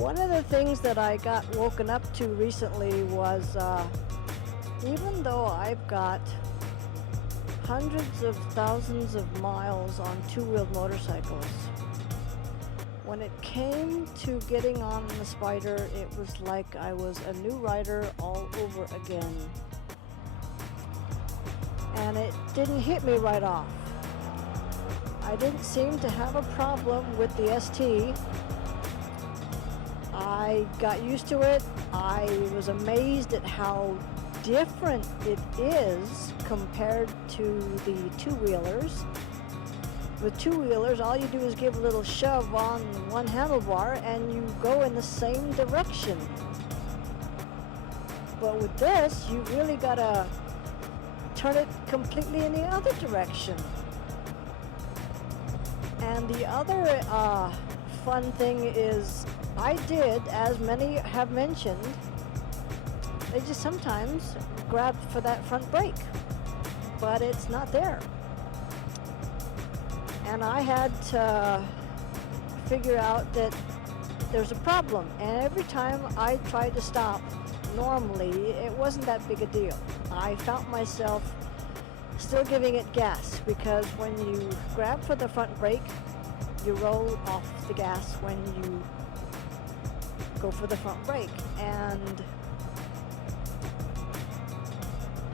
One of the things that I got woken up to recently was even though I've got hundreds of thousands of miles on two-wheeled motorcycles, when it came to getting on the Spyder, it was like I was a new rider all over again. And it didn't hit me right off. I didn't seem to have a problem with the ST. I got used to it. I was amazed at how different it is compared to the two-wheelers. With two-wheelers, all you do is give a little shove on one handlebar and you go in the same direction. But with this, you really gotta turn it completely in the other direction. And the other fun thing is, I did, as many have mentioned, they just sometimes grab for that front brake, but it's not there. And I had to figure out that there's a problem. And every time I tried to stop, normally it wasn't that big a deal. I found myself still giving it gas, because when you grab for the front brake, you roll off the gas when you go for the front brake. And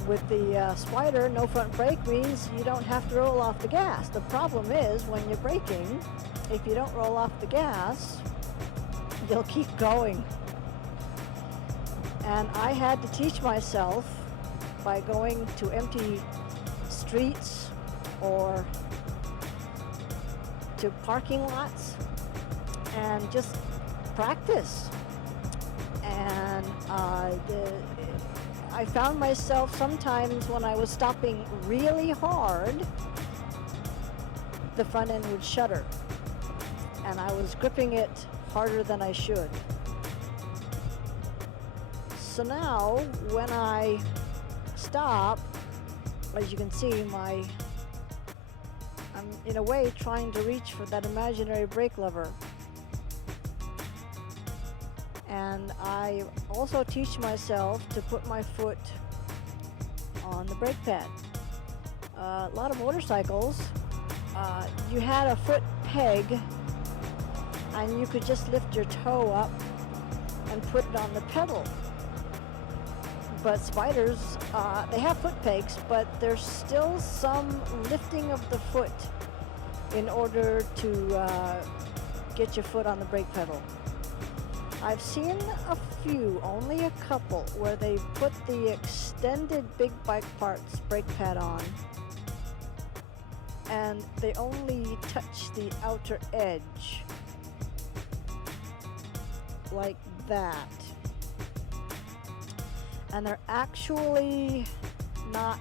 with the Spyder, no front brake means you don't have to roll off the gas. The problem is, when you're braking, if you don't roll off the gas, you'll keep going. And I had to teach myself by going to empty streets or to parking lots and just practice. And I found myself sometimes when I was stopping really hard, the front end would shudder, and I was gripping it harder than I should. So now when I stop, as you can see, I'm in a way trying to reach for that imaginary brake lever. And I also teach myself to put my foot on the brake pad. A lot of motorcycles, you had a foot peg and you could just lift your toe up and put it on the pedal. But Spyders, they have foot pegs, but there's still some lifting of the foot in order to get your foot on the brake pedal. I've seen a few, only a couple, where they put the extended big bike parts brake pad on and they only touch the outer edge like that. And they're actually not,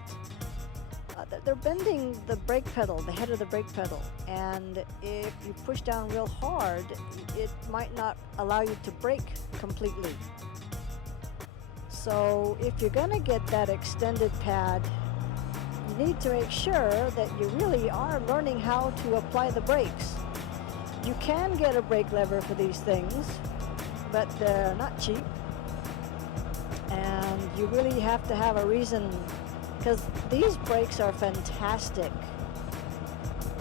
they're bending the brake pedal, the head of the brake pedal, and if you push down real hard, it might not allow you to brake completely. So if you're gonna get that extended pad, you need to make sure that you really are learning how to apply the brakes. You can get a brake lever for these things, but they're not cheap. And you really have to have a reason, because these brakes are fantastic.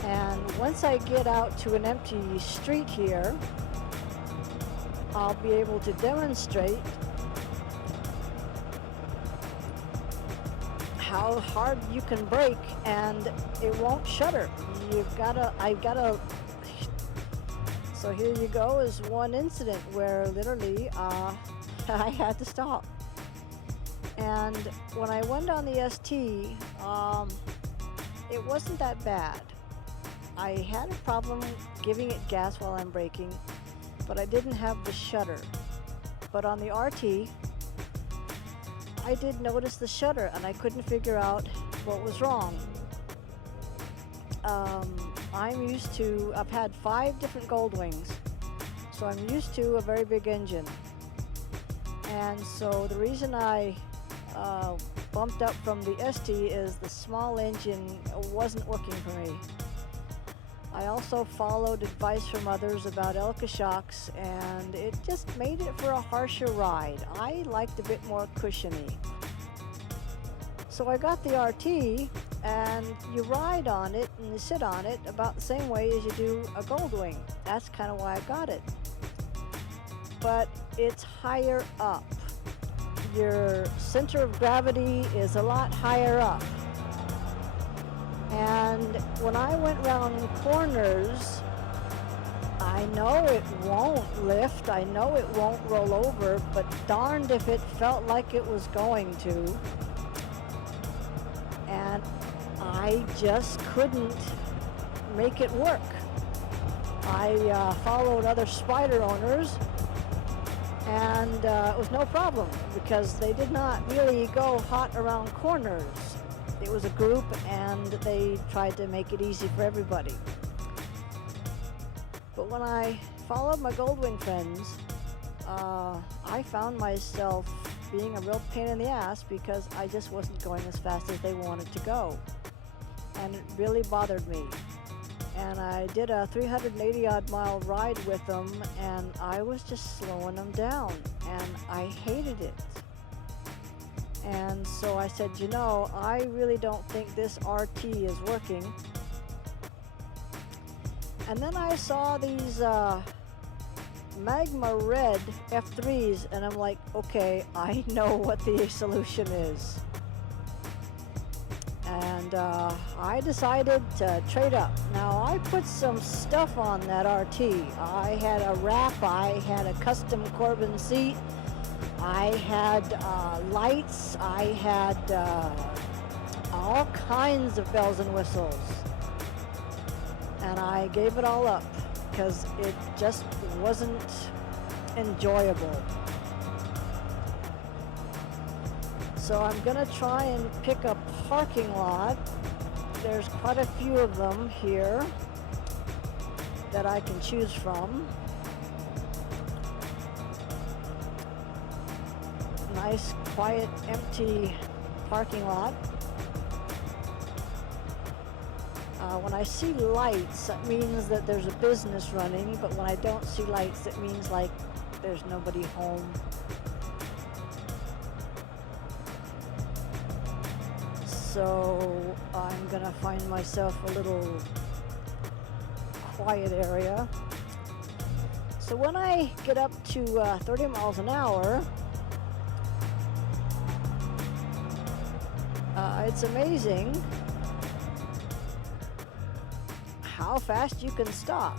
And once I get out to an empty street here, I'll be able to demonstrate how hard you can brake and it won't shudder. So here you go is one incident where literally I had to stop. And when I went on the ST, it wasn't that bad. I had a problem giving it gas while I'm braking, but I didn't have the shudder. But on the RT, I did notice the shudder and I couldn't figure out what was wrong. I've had 5 different Goldwings, so I'm used to a very big engine. And so the reason I bumped up from the ST is the small engine wasn't working for me. I also followed advice from others about Elka shocks, and it just made it for a harsher ride. I liked a bit more cushiony. So I got the RT, and you ride on it and you sit on it about the same way as you do a Goldwing. That's kind of why I got it. But it's higher up. Your center of gravity is a lot higher up. And when I went around corners, I know it won't lift, I know it won't roll over, but darned if it felt like it was going to. And I just couldn't make it work. I followed other Spyder owners, and it was no problem because they did not really go hot around corners. It was a group, and they tried to make it easy for everybody. But when I followed my Goldwing friends, I found myself being a real pain in the ass because I just wasn't going as fast as they wanted to go. And it really bothered me. And I did a 380 odd mile ride with them, and I was just slowing them down, and I hated it. And so I said, you know, I really don't think this RT is working. And then I saw these magma red F3s, and I'm like, okay, I know what the solution is. And I decided to trade up. Now, I put some stuff on that RT. I had a wrap, I had a custom Corbin seat, I had lights, I had all kinds of bells and whistles. And I gave it all up because it just wasn't enjoyable. So I'm gonna try and pick a parking lot. There's quite a few of them here that I can choose from. Nice, quiet, empty parking lot. When I see lights, that means that there's a business running, but when I don't see lights, it means like there's nobody home. So I'm gonna find myself a little quiet area. So when I get up to 30 miles an hour, it's amazing how fast you can stop.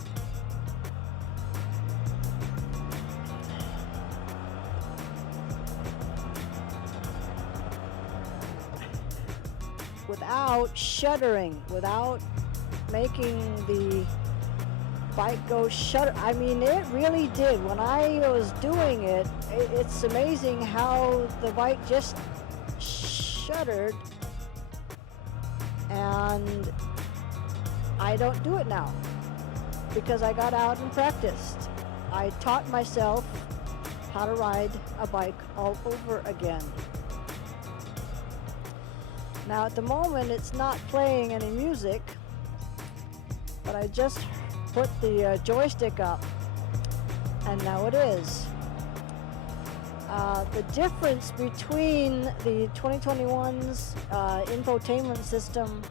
Without shuddering, without making the bike go shudder. I mean, it really did. When I was doing it, it's amazing how the bike just shuddered, and I don't do it now because I got out and practiced. I taught myself how to ride a bike all over again. Now at the moment it's not playing any music, but I just put the joystick up, and now it is. The difference between the 2021's infotainment system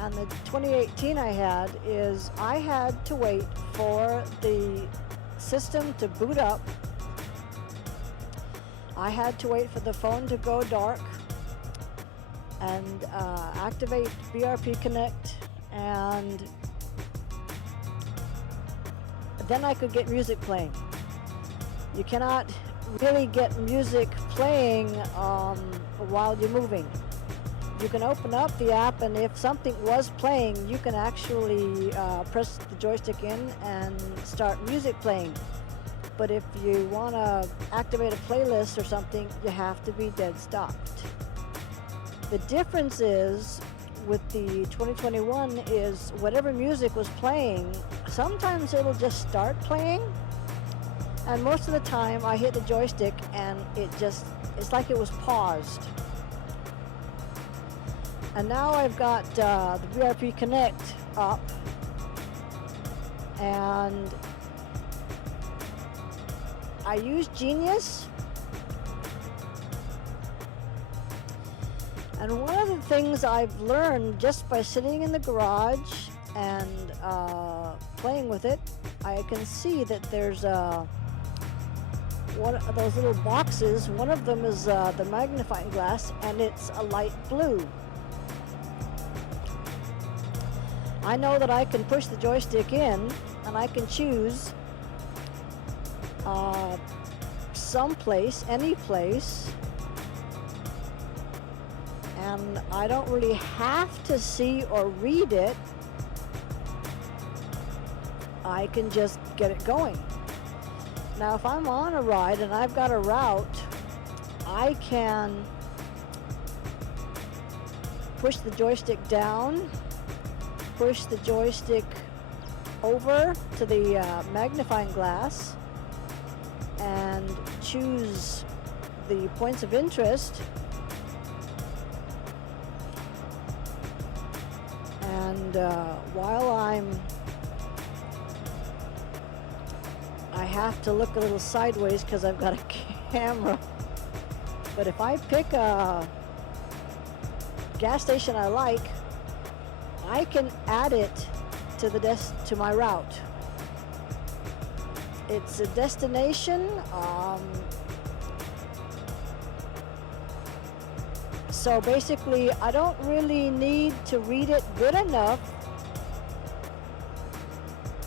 and the 2018 I had is I had to wait for the system to boot up. I had to wait for the phone to go dark and activate BRP Connect, and then I could get music playing. You cannot really get music playing while you're moving. You can open up the app, and if something was playing, you can actually press the joystick in and start music playing. But if you want to activate a playlist or something, you have to be dead stopped. The difference is with the 2021 is whatever music was playing, sometimes it'll just start playing, and most of the time I hit the joystick and it's like it was paused. And now I've got the BRP Connect up, and I use Genius. And one of the things I've learned just by sitting in the garage and playing with it, I can see that there's one of those little boxes. One of them is the magnifying glass, and it's a light blue. I know that I can push the joystick in, and I can choose someplace, any place, and I don't really have to see or read it. I can just get it going. Now, if I'm on a ride and I've got a route, I can push the joystick down, push the joystick over to the magnifying glass, and choose the points of interest, and while I have to look a little sideways because I've got a camera, but if I pick a gas station I like, I can add it to to my route. It's a destination, so basically I don't really need to read it good enough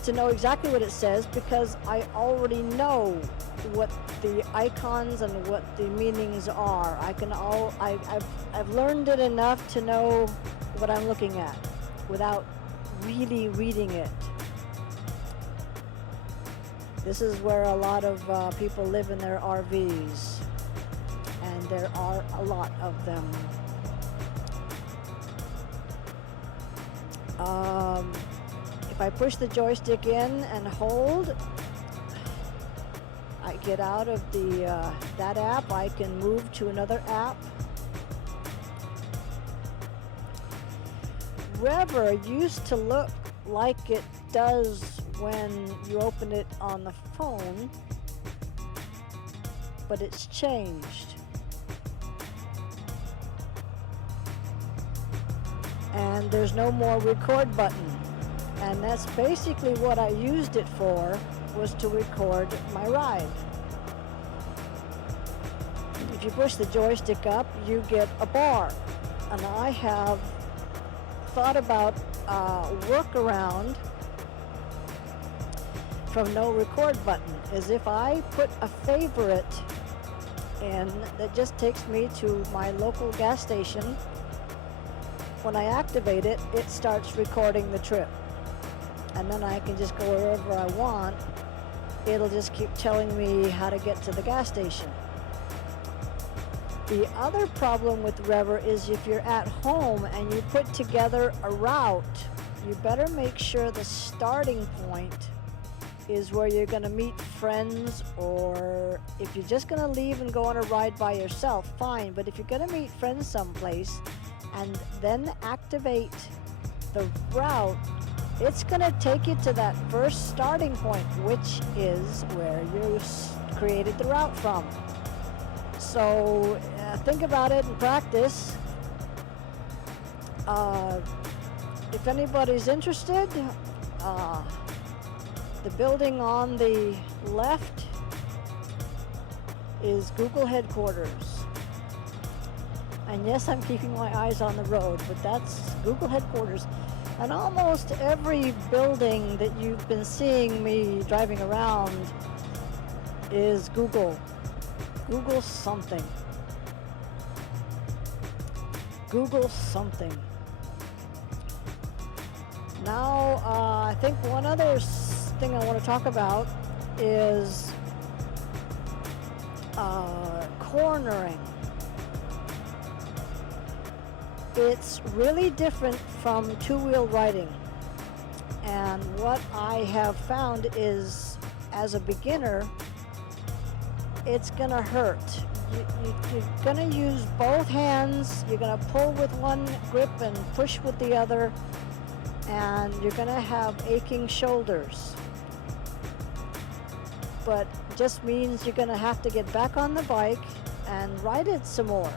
to know exactly what it says, because I already know what the icons and what the meanings are. I've learned it enough to know what I'm looking at without really reading it. This is where a lot of people live in their RVs, and there are a lot of them. If I push the joystick in and hold, I get out of that app. I can move to another app. Rever used to look like it does when you open it on the phone, but it's changed. And there's no more record button. And that's basically what I used it for, was to record my ride. If you push the joystick up, you get a bar. And I have thought about a workaround from no record button, is if I put a favorite in that just takes me to my local gas station. When I activate it, it starts recording the trip. And then I can just go wherever I want. It'll just keep telling me how to get to the gas station. The other problem with Rever is if you're at home and you put together a route, you better make sure the starting point is where you're going to meet friends, or if you're just going to leave and go on a ride by yourself, fine. But if you're going to meet friends someplace and then activate the route, it's going to take you to that first starting point, which is where you created the route from. So think about it and practice. If anybody's interested, the building on the left is Google headquarters. And yes, I'm keeping my eyes on the road, but that's Google headquarters. And almost every building that you've been seeing me driving around is Google. Google something. Google something. Now, I think one other thing I want to talk about is cornering. It's really different from two-wheel riding, and what I have found is, as a beginner, it's gonna hurt. You're gonna use both hands. You're gonna pull with one grip and push with the other, and you're going to have aching shoulders. But just means you're going to have to get back on the bike and ride it some more,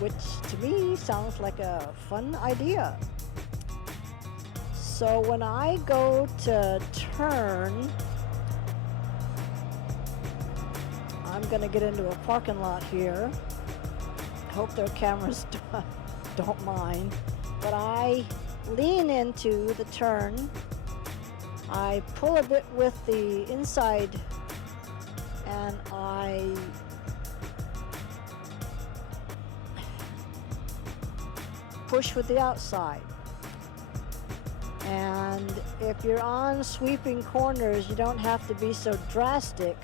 which to me sounds like a fun idea. So when I go to turn, I'm going to get into a parking lot here. Hope their cameras don't mind. But I lean into the turn. I pull a bit with the inside, and I push with the outside. And if you're on sweeping corners, you don't have to be so drastic.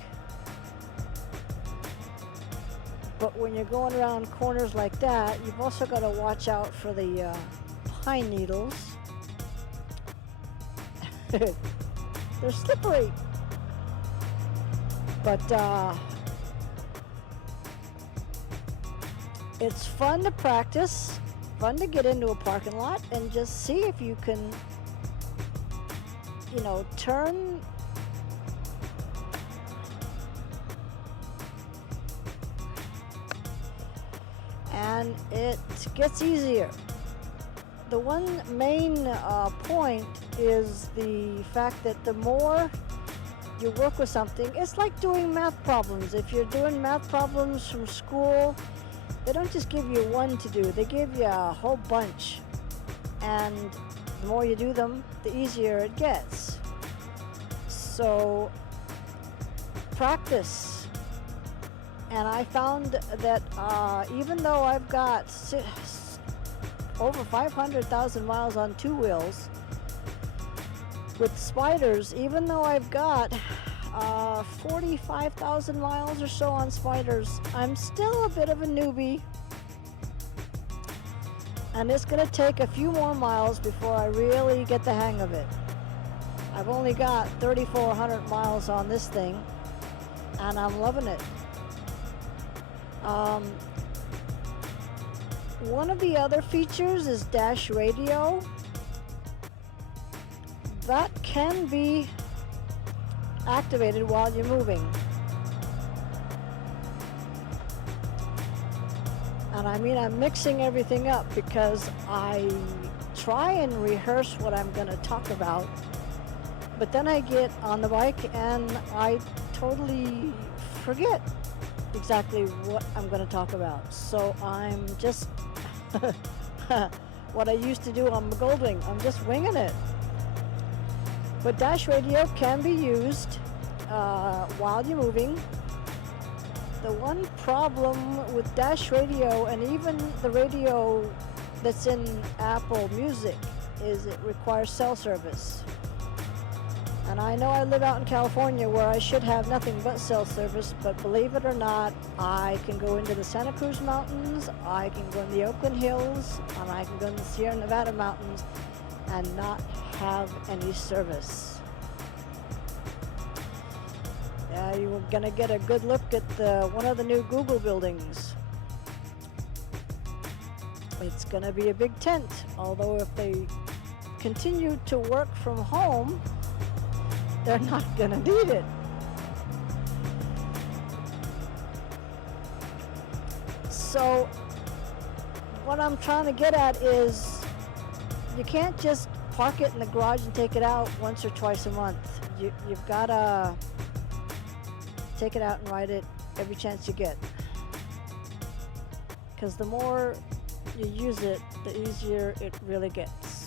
But when you're going around corners like that, you've also got to watch out for the pine needles. They're slippery. But it's fun to practice, fun to get into a parking lot and just see if you can, you know, turn and it gets easier. The one main point is the fact that the more you work with something, it's like doing math problems. If you're doing math problems from school, they don't just give you one to do, they give you a whole bunch. And the more you do them, the easier it gets. So practice. And I found that even though I've got over 500,000 miles on two wheels with Spyders, even though I've got 45,000 miles or so on Spyders, I'm still a bit of a newbie. And it's going to take a few more miles before I really get the hang of it. I've only got 3,400 miles on this thing, and I'm loving it. One of the other features is dash radio. That can be activated while you're moving. And I mean, I'm mixing everything up because I try and rehearse what I'm going to talk about, but then I get on the bike and I totally forget exactly what I'm going to talk about. So I'm just what I used to do on Goldwing. I'm just winging it. But dash radio can be used while you're moving. The one problem with dash radio, and even the radio that's in Apple Music, is it requires cell service. And I know I live out in California where I should have nothing but cell service, but believe it or not, I can go into the Santa Cruz Mountains, I can go in the Oakland Hills, and I can go in the Sierra Nevada Mountains and not have any service. You're gonna get a good look at one of the new Google buildings. It's gonna be a big tent, although if they continue to work from home, they're not gonna need it. So what I'm trying to get at is you can't just park it in the garage and take it out once or twice a month. You've gotta take it out and ride it every chance you get. Because the more you use it, the easier it really gets.